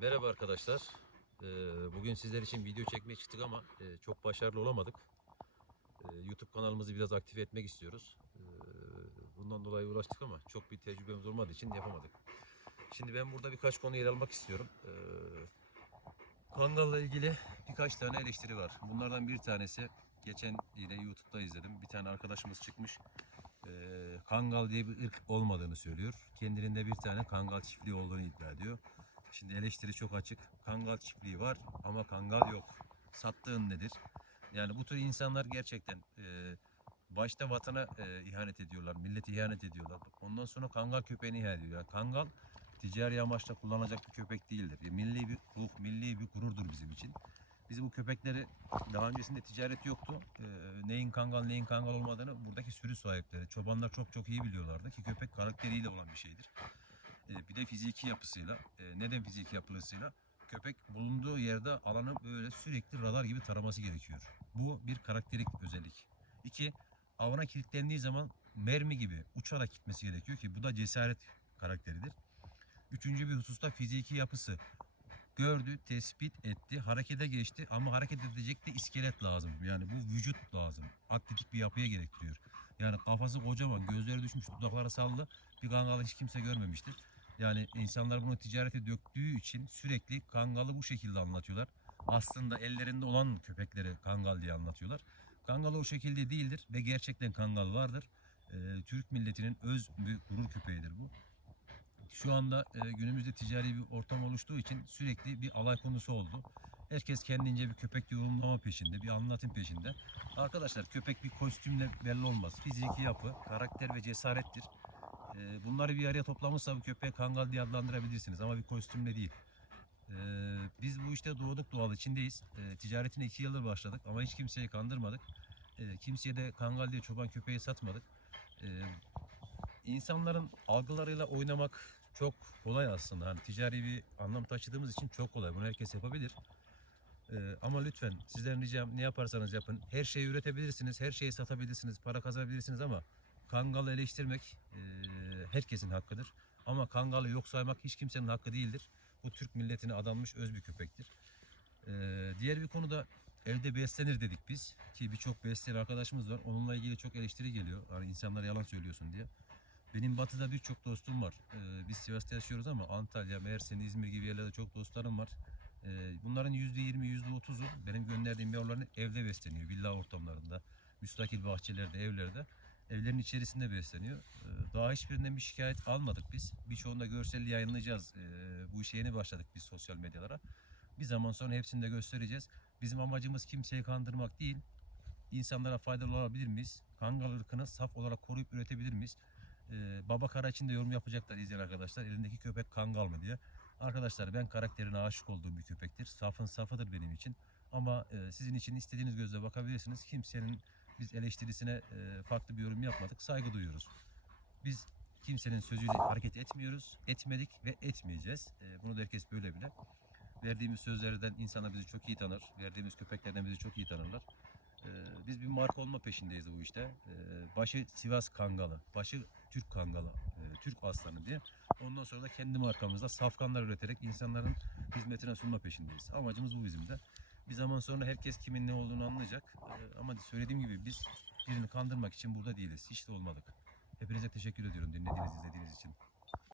Merhaba arkadaşlar. Ee, Bugün sizler için video çekmeye çıktık ama e, çok başarılı olamadık. Ee, YouTube kanalımızı biraz aktif etmek istiyoruz. Ee, Bundan dolayı uğraştık ama çok bir tecrübemiz olmadığı için yapamadık. Şimdi ben burada birkaç konu yer almak istiyorum. Kangal'la ilgili birkaç tane eleştiri var. Bunlardan bir tanesi geçen yine YouTube'da izledim. Bir tane arkadaşımız çıkmış. Kangal diye bir ırk olmadığını söylüyor. Kendinin bir tane Kangal çiftliği olduğunu iddia ediyor. Şimdi eleştiri çok açık. Kangal çiftliği var ama kangal yok. Sattığın nedir? Yani bu tür insanlar gerçekten e, başta vatana e, ihanet ediyorlar, millete ihanet ediyorlar. Ondan sonra kangal köpeğini ihanet ediyorlar. Yani kangal ticari amaçla kullanacak bir köpek değildir. E, milli bir ruh, milli bir gururdur bizim için. Biz bu köpekleri daha öncesinde ticaret yoktu. E, neyin kangal neyin kangal olmadığını buradaki sürü sahipleri, çobanlar çok çok iyi biliyorlardı ki köpek karakteriyle olan bir şeydir. E, bir de fiziki yapısıyla. E, neden fiziki yapısıyla? Köpek bulunduğu yerde alanı böyle sürekli radar gibi taraması gerekiyor. Bu bir karakterik özellik. İki, avına kilitlendiği zaman mermi gibi uçarak gitmesi gerekiyor ki bu da cesaret karakteridir. Üçüncü bir hususta fiziki yapısı. Gördü, tespit etti, harekete geçti ama hareket edecek de iskelet lazım. Yani bu vücut lazım. Atletik bir yapıya gerektiriyor. Yani kafası kocaman, gözleri düşmüş, dudakları sallı bir kangalı hiç kimse görmemiştir. Yani insanlar bunu ticarete döktüğü için sürekli kangalı bu şekilde anlatıyorlar. Aslında ellerinde olan köpekleri kangal diye anlatıyorlar. Kangal o şekilde değildir ve gerçekten kangal vardır. Ee, Türk milletinin öz bir gurur köpeğidir bu. Şu anda e, günümüzde ticari bir ortam oluştuğu için sürekli bir alay konusu oldu. Herkes kendince bir köpek yorumlama peşinde, bir anlatım peşinde. Arkadaşlar köpek bir kostümle belli olmaz. Fiziki yapı, karakter ve cesarettir. Ee, bunları bir araya toplamışsa bu köpeği kangal diye adlandırabilirsiniz ama bir kostümle değil. Ee, biz bu işte doğduk doğal içindeyiz. Ee, ticaretine iki yıldır başladık ama hiç kimseyi kandırmadık. Ee, kimseye de kangal diye çoban köpeği satmadık. Ee, insanların algılarıyla oynamak çok kolay aslında. Hani ticari bir anlam taşıdığımız için çok kolay. Bunu herkes yapabilir. Ee, ama lütfen sizden ricam ne yaparsanız yapın. Her şeyi üretebilirsiniz, her şeyi satabilirsiniz, para kazanabilirsiniz ama Kangalı eleştirmek e, herkesin hakkıdır. Ama Kangalı yok saymak hiç kimsenin hakkı değildir. Bu Türk milletine adanmış öz bir köpektir. E, diğer bir konuda evde beslenir dedik biz. Ki birçok besleyen arkadaşımız var. Onunla ilgili çok eleştiri geliyor. Hani insanlara yalan söylüyorsun diye. Benim batıda birçok dostum var. E, biz Sivas'ta yaşıyoruz ama Antalya, Mersin, İzmir gibi yerlerde çok dostlarım var. E, bunların %20, %30'u benim gönderdiğim yavruların evde besleniyor. Villa ortamlarında, müstakil bahçelerde, evlerde evlerin içerisinde besleniyor. Ee, Daha hiçbirinden bir şikayet almadık biz. Birçoğunda görselli yayınlayacağız. Ee, Bu işe yeni başladık biz sosyal medyalara. Bir zaman sonra hepsini de göstereceğiz. Bizim amacımız kimseyi kandırmak değil. İnsanlara faydalı olabilir miyiz? Kangal ırkını saf olarak koruyup üretebilir miyiz? Ee, Baba Kara için de yorum yapacaklar izleyen arkadaşlar. Elindeki köpek kangal mı diye. Arkadaşlar ben karakterine aşık olduğum bir köpektir. Safın safıdır benim için. Ama e, sizin için istediğiniz gözle bakabilirsiniz. Kimsenin biz eleştirisine e, farklı bir yorum yapmadık. Saygı duyuyoruz. Biz kimsenin sözüyle hareket etmiyoruz. Etmedik ve etmeyeceğiz. E, bunu da herkes böyle bile. Verdiğimiz sözlerden insanlar bizi çok iyi tanır. Verdiğimiz köpeklerden bizi çok iyi tanırlar. E, biz bir marka olma peşindeyiz bu işte. Başı Sivas Kangalı, başı Türk Kangalı, Türk Aslanı diye. Ondan sonra da kendi markamızda safkanlar üreterek insanların hizmetine sunma peşindeyiz. Amacımız bu bizim de. Bir zaman sonra herkes kimin ne olduğunu anlayacak. Ee, ama söylediğim gibi biz birini kandırmak için burada değiliz. Hiç de olmadık. Hepinize teşekkür ediyorum dinlediğiniz, izlediğiniz için.